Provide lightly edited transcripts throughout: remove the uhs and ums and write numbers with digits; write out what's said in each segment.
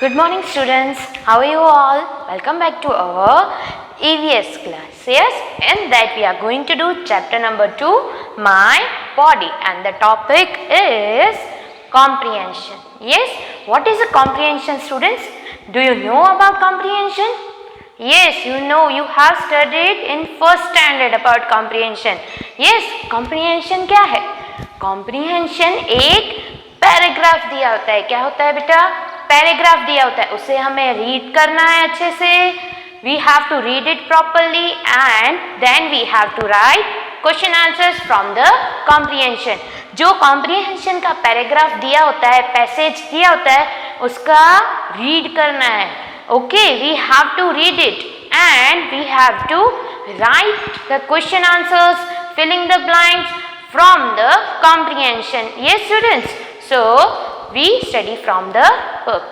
Good morning students, how are you all? Welcome back to our EVS class. Yes, in that we are going to do chapter number 2, My Body, and the topic is comprehension. Yes, what is a comprehension students? Do you know about comprehension? Yes, you know, you have studied in first standard about comprehension. Yes, comprehension क्या है? Comprehension एक paragraph दिया होता है. क्या होता है बेटा? पैराग्राफ दिया होता है, उसे हमें रीड करना है अच्छे से. We have to read it properly and then we have to write question answers from the comprehension. जो कॉम्प्रिहेंशन का पैराग्राफ दिया होता है, पैसेज दिया होता है, उसका रीड करना है. Okay, we have to read it and we have to write the question answers, filling the blanks from the comprehension. Yes students, so we study from the book.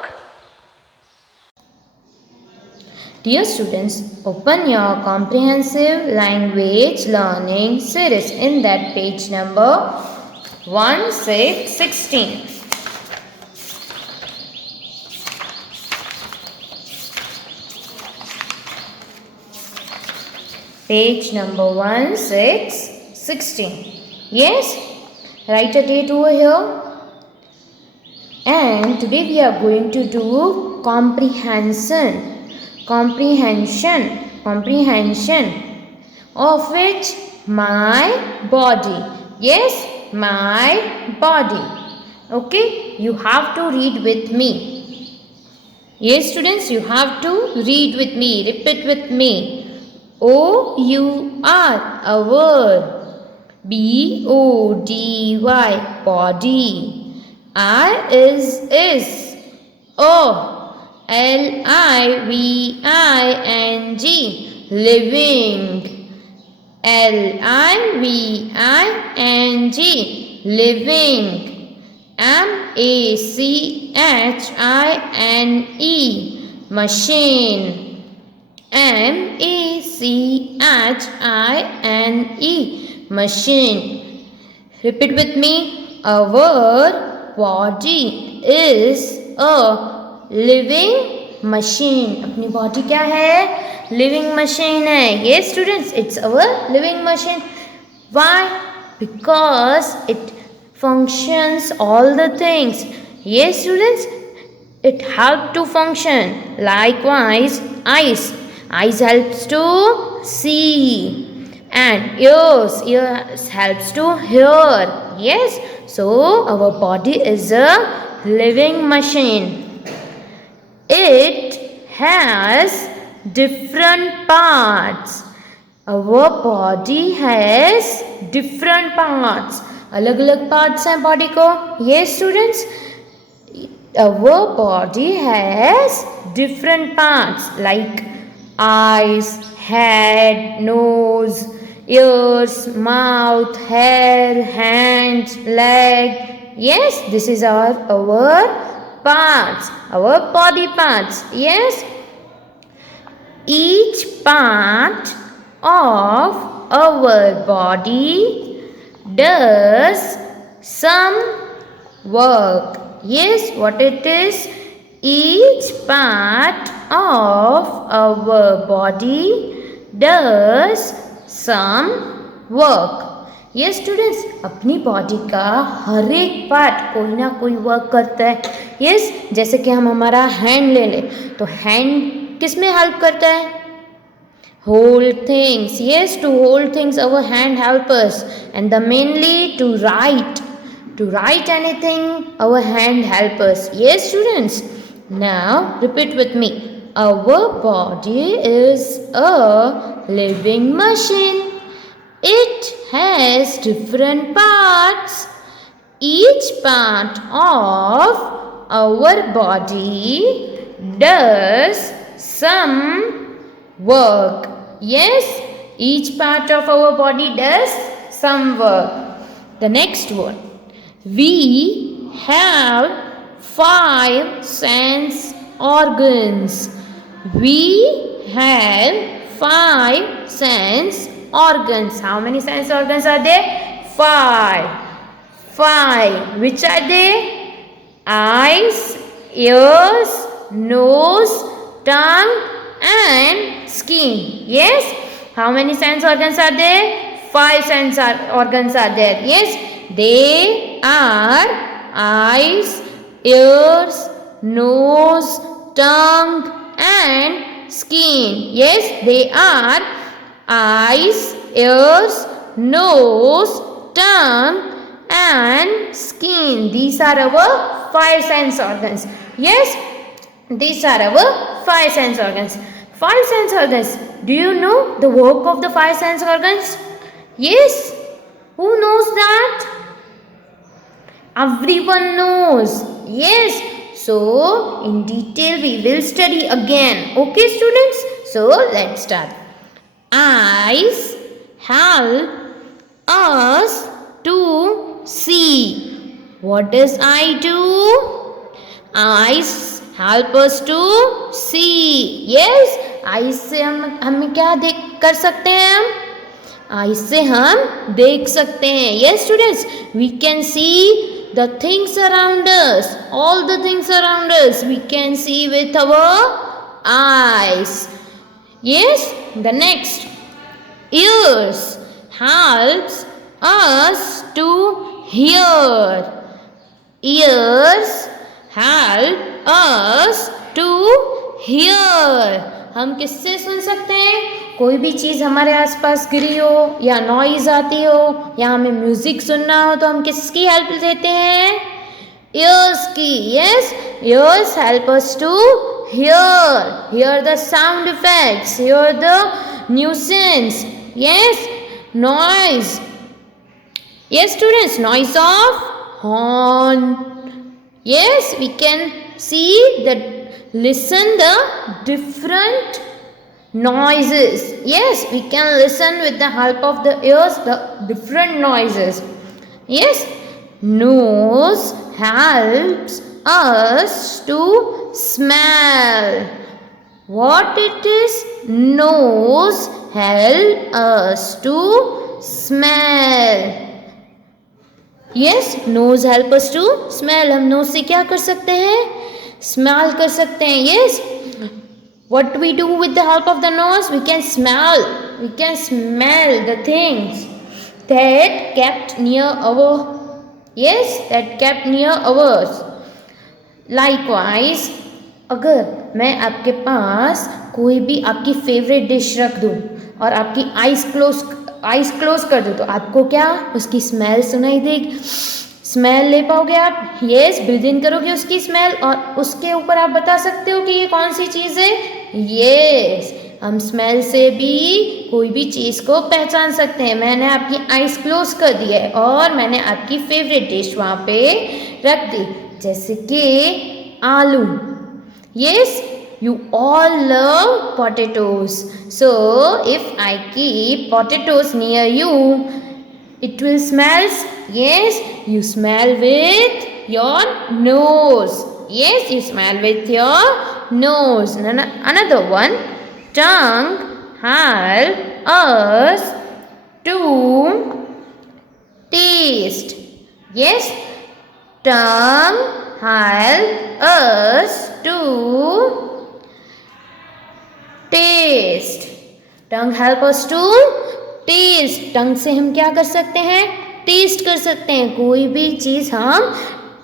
Dear students, open your comprehensive language learning series in that page number 1616. Page number 1616. Yes, write a date over here. And today we are going to do comprehension. Of which my body. Yes, my body. Okay, you have to read with me. Yes students, you have to read with me. Repeat with me. O-U-R, a word. B-O-D-Y, body. I is. O, L-I-V-I-N-G, living. L-I-V-I-N-G, living. M-A-C-H-I-N-E, machine. M-A-C-H-I-N-E, machine. Repeat with me. Our body is a living machine. अपनी body क्या है? Living machine है. Yes students, it's our living machine. Why? Because it functions all the things. Yes students, it helps to function. Likewise, eyes helps to see. And ears helps to hear. Yes, so our body is a living machine. It has different parts. Our body has different parts. अलग अलग parts हैं body को. Yes students, our body has different parts like eyes, head, nose, ears, mouth, hair, hands, leg. Yes, this is our parts, our body parts. Yes, each part of our body does some work. Yes, what it is? Each part of our body does some work. Yes students, अपनी body का हर एक part कोई ना कोई work करता है. yes, जैसे कि हम हमारा हैंड ले लें तो हैंड किस में हेल्प करता है? Hold things. Yes, to hold things our hand help us, and the mainly to write anything our hand help us. Yes students, now repeat with me. Our body is a living machine. It has different parts. Each part of our body does some work. Yes, each part of our body does some work. The next one. We have 5 sense organs. We have 5 sense organs. How many sense organs are there? 5. 5. Which are they? Eyes, ears, nose, tongue and skin. Yes. How many sense organs are there? 5 sense organs are there. Yes. They are eyes, ears, nose, tongue and skin. Yes, they are eyes, ears, nose, tongue and skin. These are our 5 sense organs. Yes, these are our 5 sense organs. 5 sense organs. Do you know the work of the 5 sense organs? Yes. Who knows that? Everyone knows. Yes. So, in detail we will study again. Okay, students? So, let's start. Eyes help us to see. What does eye do? Eyes help us to see. Yes, eyes से हम क्या कर सकते हैं हम? eyes से हम देख सकते हैं. Yes, students, we can see the things around us. All the things around us we can see with our eyes. Yes, the next, ears helps us to hear. Ears help us to hear. हम किससे सुन सकते हैं? कोई भी चीज़ हमारे आसपास गिरी हो या नॉइज आती हो या हमें म्यूजिक सुनना हो तो हम किसकी हेल्प लेते हैं? ears की. Yes, ears help us to hear the sound effects, hear the nuisance. Yes, noise. Yes, students, noise of horn. Yes, we can see listen the different noises. Yes, we can listen with the help of the ears the different noises. Yes, nose helps us to smell. What it is? Nose help us to smell. Yes, nose help us to smell. हम nose से क्या कर सकते हैं? Smell कर सकते हैं. Yes. What do we do with the help of the nose? We can smell. We can smell the things that kept near our. Yes, that kept near ours. Likewise, अगर मैं आपके पास कोई भी आपकी फेवरेट डिश रख दूँ और आपकी आइज क्लोज कर दूँ तो आपको क्या उसकी स्मेल सुनाई देगी? स्मेल ले पाओगे आप? यस, ब्रीथ इन करोगे उसकी स्मेल और उसके ऊपर आप बता सकते हो कि ये कौन सी चीज़ है? यस, हम स्मेल से भी कोई भी चीज़ को पहचान सकते हैं. मैंने आपकी आइज क्लोज कर दी है और मैंने आपकी फेवरेट डिश वहाँ पे रख दी, जैसे कि आलू. Yes, you all love potatoes. So, if I keep potatoes near you, it will smell. Yes, you smell with your nose. Yes, you smell with your nose. Another one, tongue help us to taste. Yes, tongue help us to taste. Tongue help us to taste. टंग से हम क्या कर सकते हैं? Test कर सकते हैं. कोई भी चीज़ हम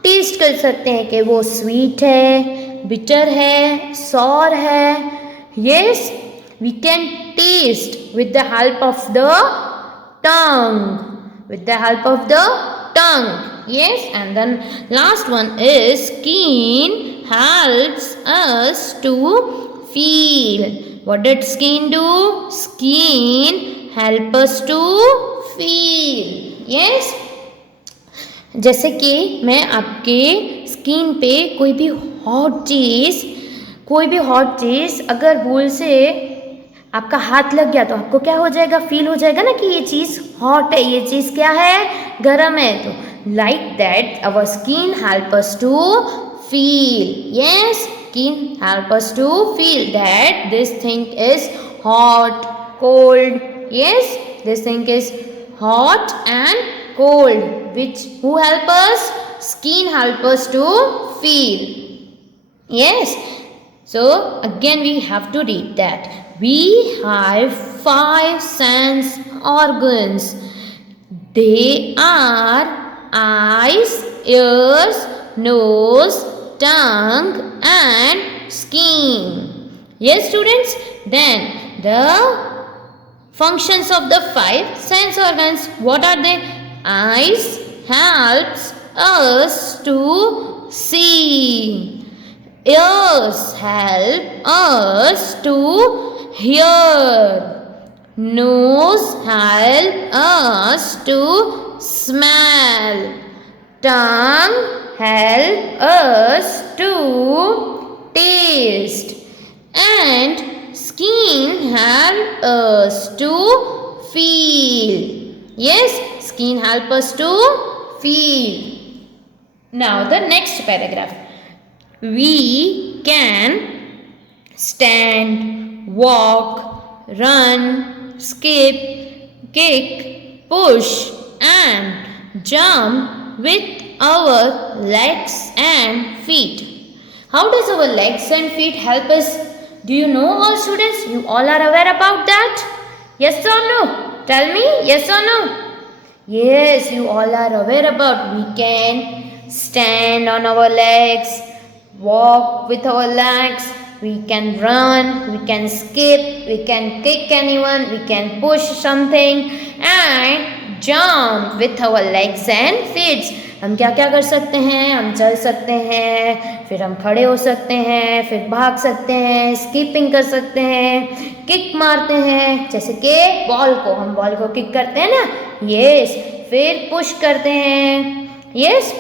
टेस्ट कर सकते हैं कि वो स्वीट है, बिटर है, सॉर है. Yes, we can taste with the help of the tongue. With the help of the tongue. Yes, and then last one is skin helps us to feel. What did skin do? Skin help us to feel. Yes. जैसे कि मैं आपके skin पे कोई भी hot चीज़ अगर भूल से आपका हाथ लग गया तो आपको क्या हो जाएगा? फील हो जाएगा ना कि ये चीज़ हॉट है, ये चीज़ क्या है? गर्म है. तो like that our skin help us to feel. Yes, skin help us to feel that this thing is hot, cold. Yes, this thing is hot and cold. Who help us? Skin help us to feel. Yes, So again we have to read that. We have 5 sense organs. They are eyes, ears, nose, tongue and skin. Yes students, then the functions of the 5 sense organs, what are they? Eyes helps us to see. Ears help us to hear. Nose help us to smell. Tongue help us to taste. And skin help us to feel. Yes, skin help us to feel. Now the next paragraph. We can stand, walk, run, skip, kick, push and jump with our legs and feet. How does our legs and feet help us? Do you know all students? You all are aware about that? Yes or no? Tell me, yes or no? Yes, you all are aware about we can stand on our legs, walk with our legs, we can run, we can skip, we can kick anyone, we can push something and jump with our legs and feet. हम क्या क्या कर सकते हैं? हम चल सकते हैं, फिर हम खड़े हो सकते हैं, फिर भाग सकते हैं, स्कीपिंग कर सकते हैं, किक मारते हैं, जैसे कि हम बॉल को किक करते हैं ना, यस, फिर पुश करते हैं, yes,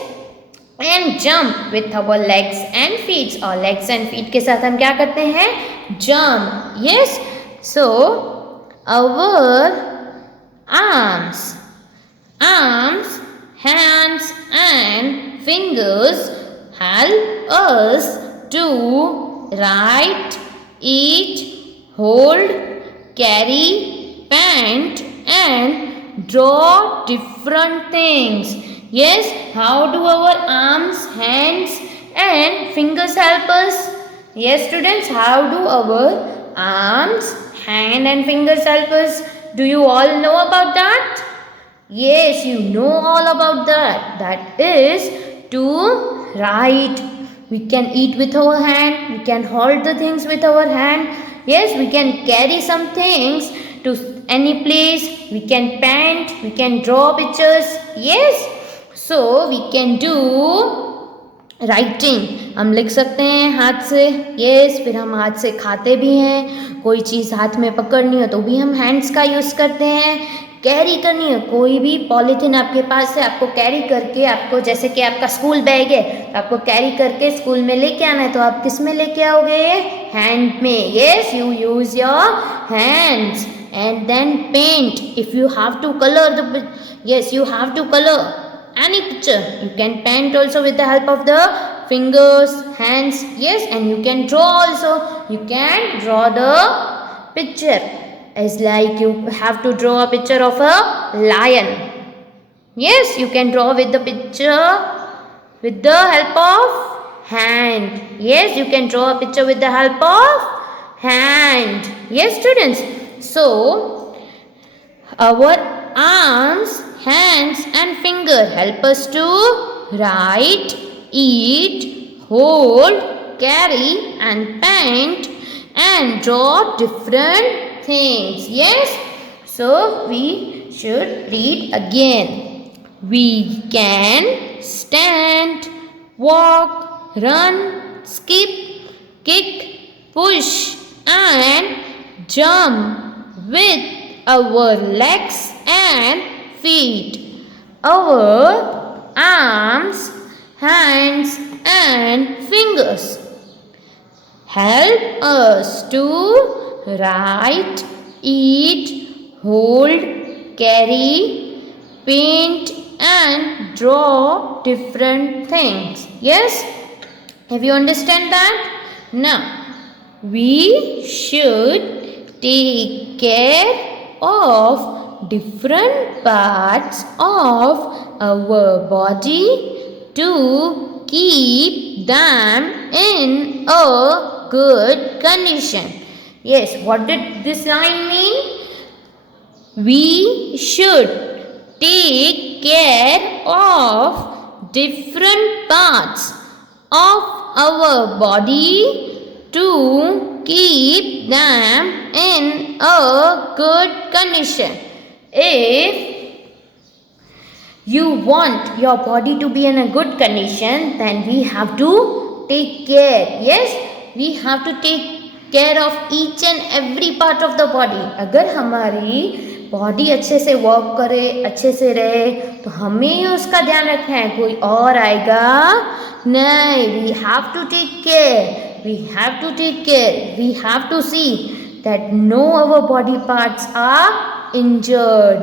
and jump with our legs and feet. और लेग्स एंड फीट के साथ हम क्या करते हैं? Jump. Yes, so our arms, hands and fingers help us to write, eat, hold, carry, paint and draw different things. Yes, how do our arms, hands and fingers help us? Yes students, how do our arms, hand and fingers help us? Do you all know about that? Yes, you know all about that. That is to write. We can eat with our hand. We can hold the things with our hand. Yes, we can carry some things to any place. We can paint. We can draw pictures. Yes, so we can do writing. हम लिख सकते हैं हाथ से. Yes, फिर हम हाथ से खाते भी हैं. कोई चीज़ हाथ में पकड़नी हो तो भी हम हैंड्स का यूज़ करते हैं. कैरी करनी है, कोई भी पॉलीथीन आपके पास है, आपको कैरी करके, आपको जैसे कि आपका स्कूल बैग है तो आपको कैरी करके स्कूल में लेके आना है, तो आप किस में लेके आओगे? हैंड में. Yes, you use your hands. And then paint. If you have to colour the, yes, you have to colour any picture. You can paint also with the help of the fingers, hands. Yes, and you can draw also. You can draw the picture. As like you have to draw a picture of a lion. Yes, you can draw with the picture with the help of hand. Yes, you can draw a picture with the help of hand. Yes students. So our arms, hands and finger help us to write, eat, hold, carry and paint and draw different things. Yes, so we should read again. We can stand, walk, run, skip, kick, push and jump with our legs and feet. Our arms, hands and fingers help us to write, eat, hold, carry, paint and draw different things. Yes, have you understand that? Now we should take care of different parts of our body to keep them in a good condition. Yes, what did this line mean? We should take care of different parts of our body to keep them in a good condition. If you want your body to be in a good condition, then we have to take care. Yes, we have to take care of each and every part of the body. अगर हमारी body अच्छे से work करे, अच्छे से रहे, तो हमें ही उसका ध्यान रखना है, कोई और आएगा नहीं. We have to take care, we have to take care, we have to see that no our body parts are injured.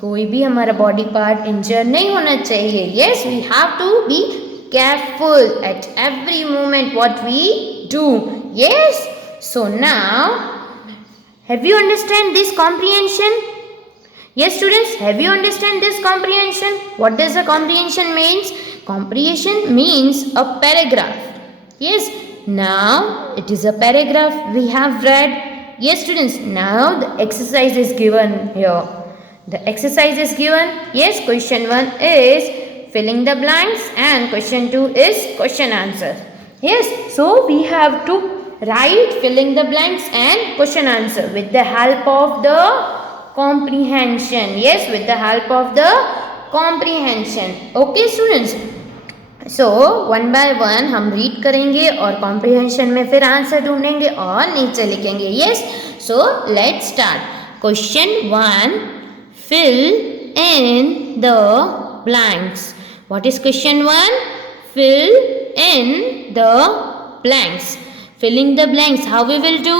कोई भी हमारा बॉडी पार्ट इंजर्ड नहीं होना चाहिए. Yes, we have to be careful at every moment what we do. Yes, so now have you understand this comprehension? Yes students, have you understand this comprehension? What does a comprehension means? Comprehension means a paragraph. Yes, now it is a paragraph we have read. Yes students, now the exercise is given here. The exercise is given. Yes, question 1 is filling the blanks and question 2 is question answer. Yes, so we have to write filling the blanks and question answer with the help of the comprehension. Yes, with the help of the comprehension. Okay students, so one by one हम read करेंगे और comprehension में फिर answer ढूंढेंगे और नीचे लिखेंगे. Yes, so let's start. Question 1, fill in the blanks. What is question 1? Fill in the blanks. Filling the blanks, how we will do?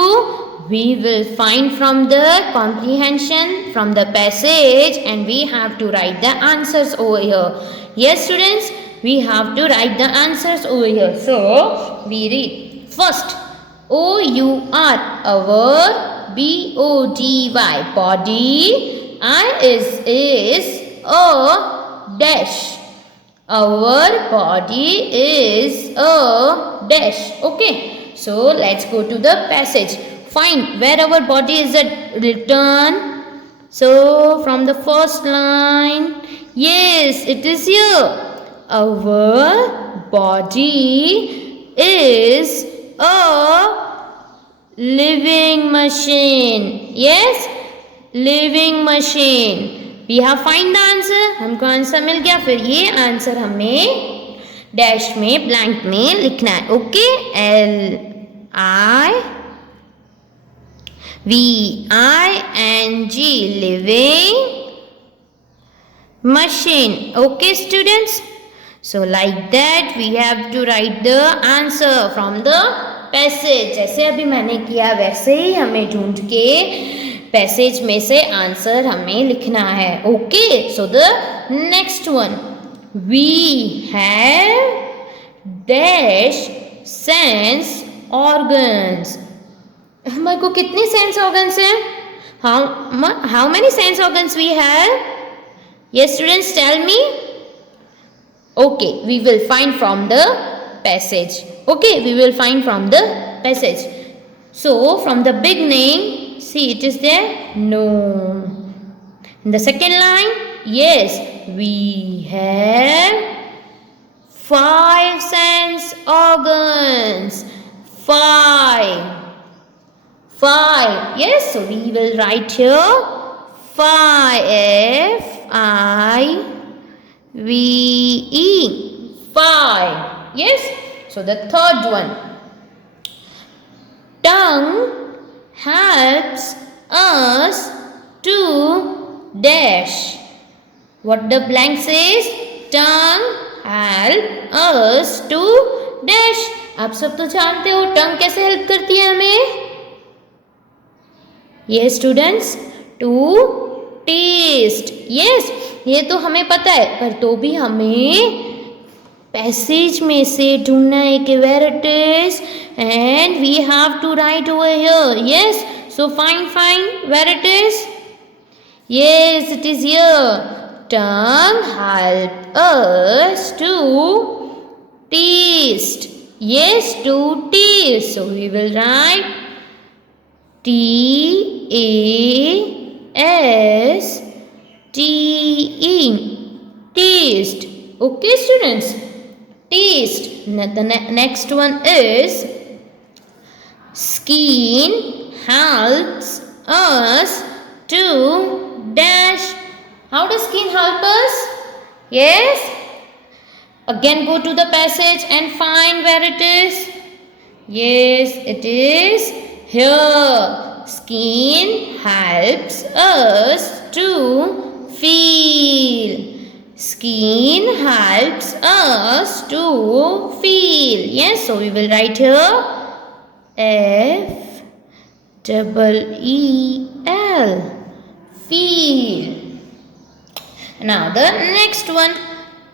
We will find from the comprehension, from the passage, and we have to write the answers over here. Yes students, we have to write the answers over here. So, we read. First, O-U-R, our, B-O-D-Y, body, I is a dash. Our body is a dash. Okay. So, let's go to the passage. Find where our body is written. So, from the first line, yes, it is here. Our body is a living machine. Yes, living machine. We have find the answer. हमको answer मिल गया. फिर ये answer हमें dash में, blank में लिखना है. Okay, L-I-V-I-N-G, living machine. Okay students, so like that we have to write the answer from the passage. जैसे अभी मैंने किया वैसे ही हमें ढूंढ के पैसेज में से आंसर हमें लिखना है. Okay, so the next one, we have dash sense organs. हमारे को कितने सेंस ऑर्गन्स हैं? How many sense organs we have? Yes students, tell me. Okay, we will find from the passage. Okay, we will find from the passage. So from the beginning, see it is there? No. In the second line, yes, we have 5 sense organs. 5. Yes, so we will write here 5, F-I-V-E, 5. Yes, so the third one, tongue helps us to dash. What the blank says? Tongue help us to dash. आप सब तो जानते हो टंग कैसे help करती है हमें. ये स्टूडेंट्स, टू टेस्ट. यस, ये तो हमें पता है, पर तो भी हमें पैसेज में से ढूंढना है कि where it is, and we have to write over here. Yes, so find where it is. Yes, it is here. Tongue help us to taste. Yes, to taste. So we will write T-A-S-T-E. Taste. Okay, students. Taste. The next one is skin helps us to dash. How does skin help us? Yes. Again go to the passage and find where it is. Yes, it is here. Skin helps us to feel. Skin helps us to feel. Yes, so we will write here F-E-E-L. Feel. Now the next one.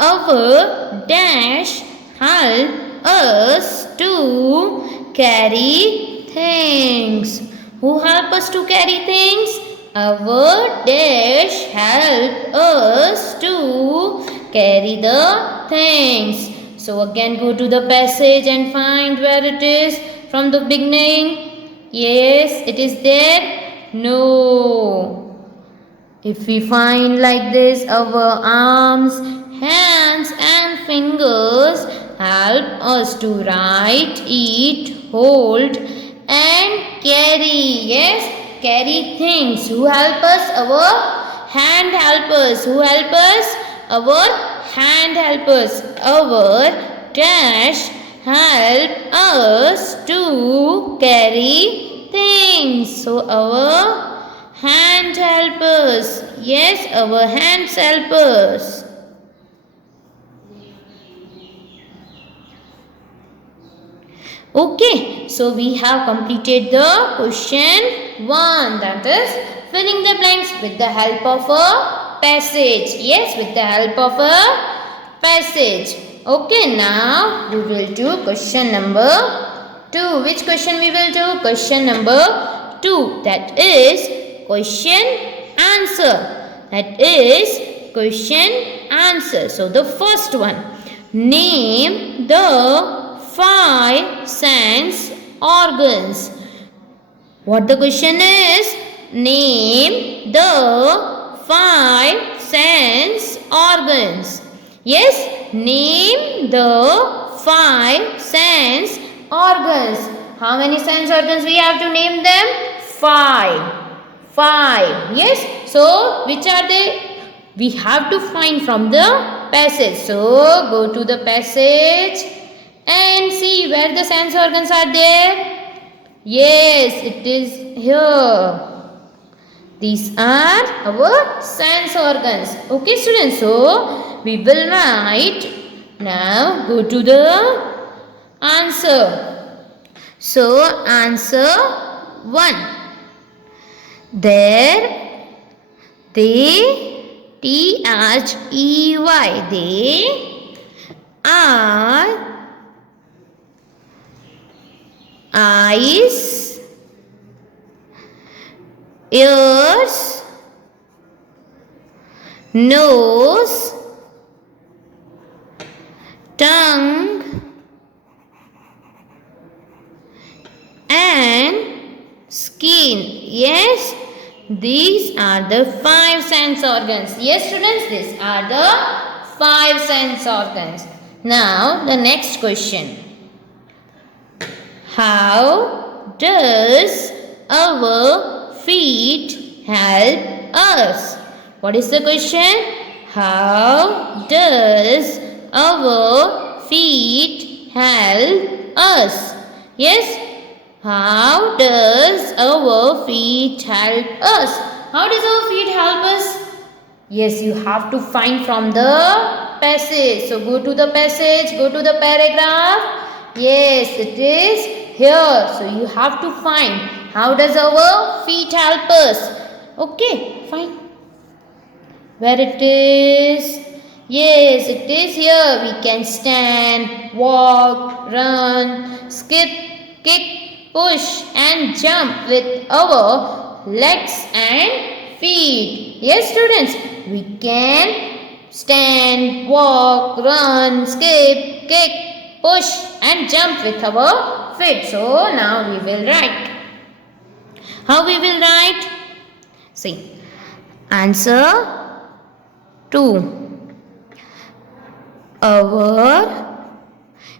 Our dash help us to carry things. Who help us to carry things? Our dash help us to carry the things. So again go to the passage and find where it is from the beginning. Yes, it is there. No. If we find like this, our arms, hands and fingers help us to write, eat, hold and carry. Yes, carry things. Who help us? Our hand helpers. Who help us? Our hand helpers. Our dash help us to carry things. So our hand helpers. Yes, our hands helpers. Okay, so we have completed the question 1, that is filling the blanks with the help of a passage. Yes, with the help of a passage. Okay, now we will do question number 2. Which question we will do? Question number 2, that is question answer. That is question answer. So the first one, name the 5 sense organs. What the question is? Name the 5 sense organs. Yes, name the 5 sense organs. How many sense organs we have to name them? 5. 5. Yes. So which are they? We have to find from the passage. So go to the passage and see where the sense organs are there. Yes, it is here. These are our sense organs. Okay, students. So we will write. Now go to the answer. So answer 1. There, they, T-H-E-Y, they are eyes, ears, nose, tongue and skin. Yes, these are the 5 sense organs. Yes, students, these are the 5 sense organs. Now the next question. How does our feet help us? What is the question? How does our feet help us? Yes. How does our feet help us? How does our feet help us? Yes, you have to find from the passage. So go to the passage, go to the paragraph. Yes, it is here. So you have to find how does our feet help us. Okay, fine. Where it is? Yes, it is here. We can stand, walk, run, skip, kick, push and jump with our legs and feet. Yes, students, we can stand, walk, run, skip, kick, push and jump with our feet. So now we will write. How we will write? See, answer 2.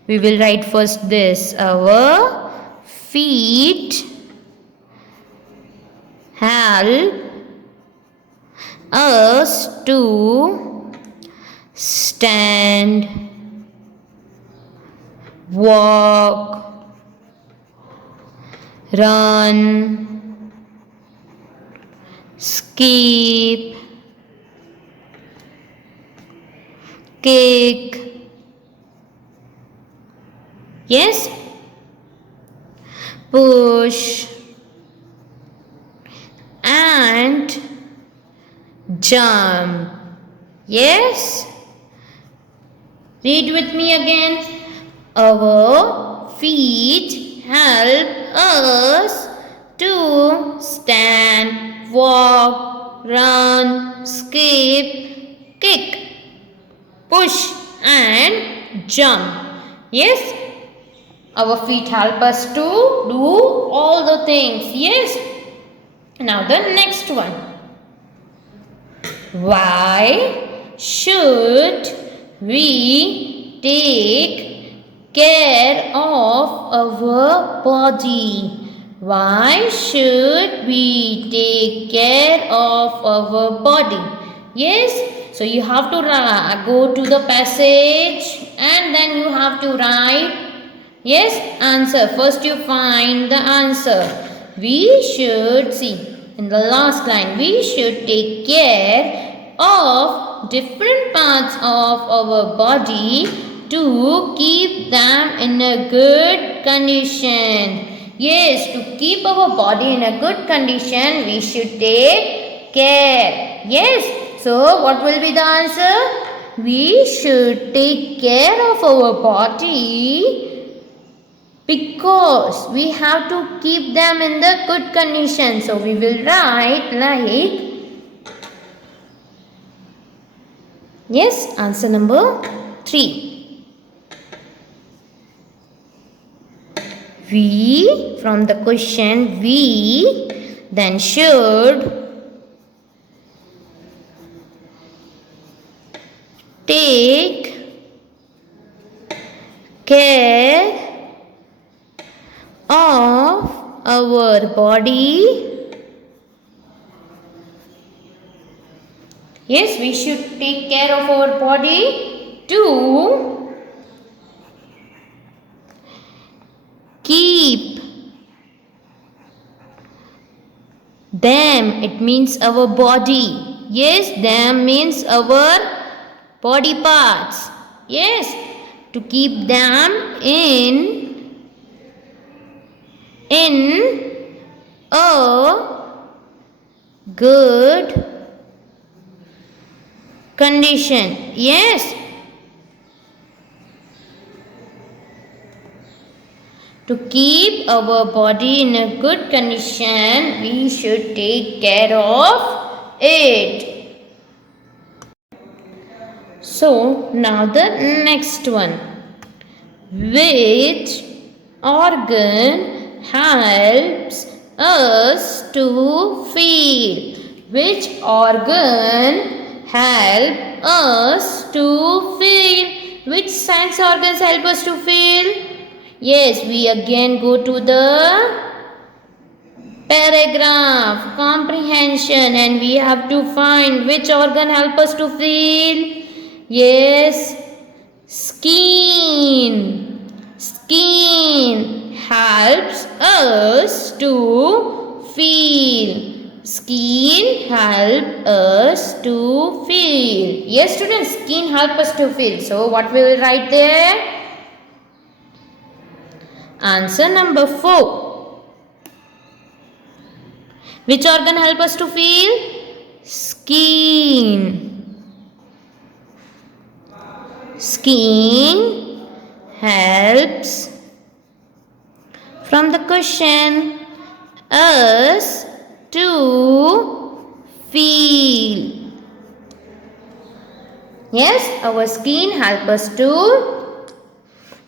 We will write first this. Our feet help us to stand, walk, run, skip, kick. Yes, push and jump. Yes, read with me again. Our feet help us to stand, walk, run, skip, kick, push and jump. Yes, our feet help us to do all the things. Yes. Now the next one. Why should we take care of our body? Why should we take care of our body? Yes. So you have to go to the passage and then you have to write. Yes, answer. First you find the answer. We should see in the last line. We should take care of different parts of our body to keep them in a good condition. Yes, to keep our body in a good condition, we should take care. Yes, so what will be the answer? We should take care of our body because we have to keep them in the good condition. So we will write like, yes, answer number 3. We, from the question, we then should take care of our body. Yes, we should take care of our body to keep them. It means our body. Yes, them means our body parts. Yes, to keep them in a good condition. Yes, to keep our body in a good condition, we should take care of it. So now the next one. Which organ helps us to feel? Which organ help us to feel? Which sense organs help us to feel? Yes, we again go to the paragraph comprehension and we have to find which organ help us to feel. Yes, skin. Skin helps us to feel. Skin help us to feel. Yes, students, skin help us to feel. So what we will write there? Answer number 4. Which organ help us to feel? Skin. Skin helps, from the question, us to feel. Yes, our skin help us to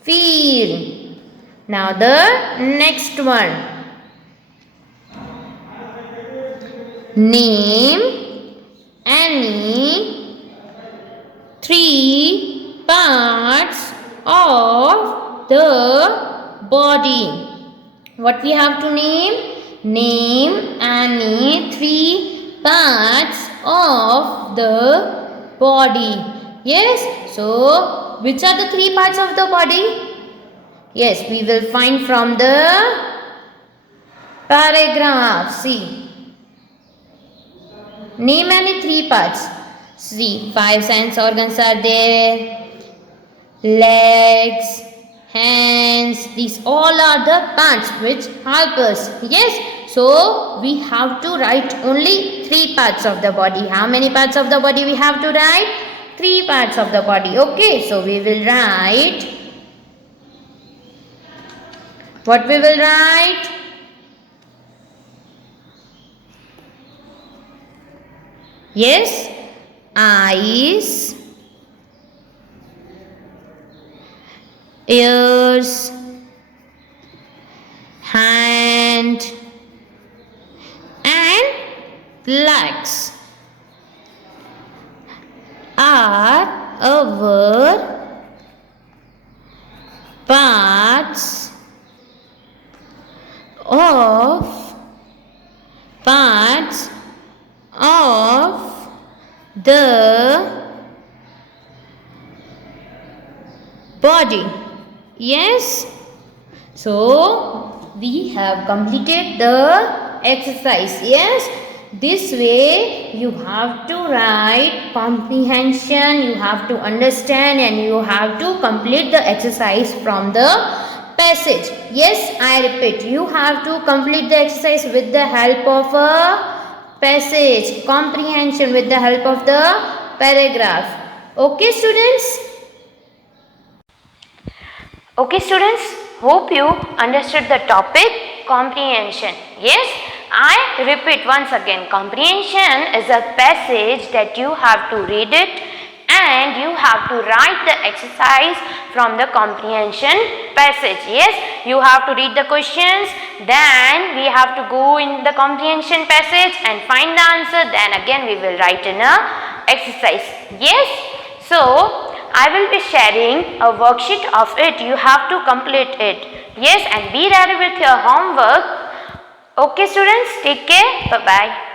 feel. Now the next one. Name any 3 parts of the body. What we have to name? Name any 3 parts of the body. Yes, so which are the 3 parts of the body? Yes, we will find from the paragraph. See, name any 3 parts. See, 5 sense organs are there. Legs, hands, these all are the parts which help us. Yes, so we have to write only 3 parts of the body. How many parts of the body we have to write? 3 parts of the body. Okay, so we will write. What we will write? Yes, eyes, ears, hand and legs are our parts of the body. Yes, so we have completed the exercise. Yes, this way you have to write comprehension, you have to understand, and you have to complete the exercise from the passage. Yes, I repeat, you have to complete the exercise with the help of a passage, comprehension with the help of the paragraph. Okay, students? Okay students, hope you understood the topic comprehension. Yes, I repeat once again, comprehension is a passage that you have to read it and you have to write the exercise from the comprehension passage. Yes, you have to read the questions, then we have to go in the comprehension passage and find the answer, then again we will write in a exercise. Yes, so I will be sharing a worksheet of it. You have to complete it. Yes, and be ready with your homework. Okay students, take care. Bye-bye.